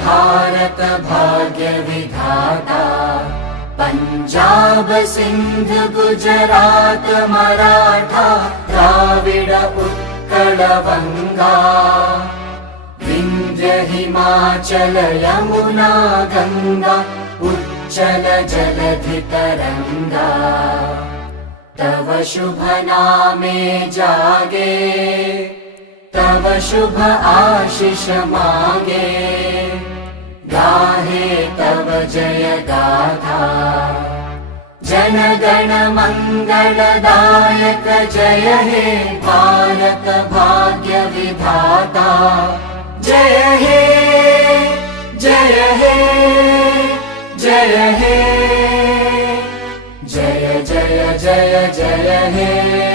भारत भाग्य विधाता। पंजाब सिंध गुजरात मराठा द्राविड उत्कल बंगा। विंध्य हिमाचल यमुना गंगा उच्चल जलधि तरंगा। तव शुभ नामे जागे तव शुभ आशीष मागे। गाहे तव जय गाथा जन गण मंगलदायक। जय हे भारत भाग्य विधाता। जय हे जय हे जय हे जय जय जय जय हे।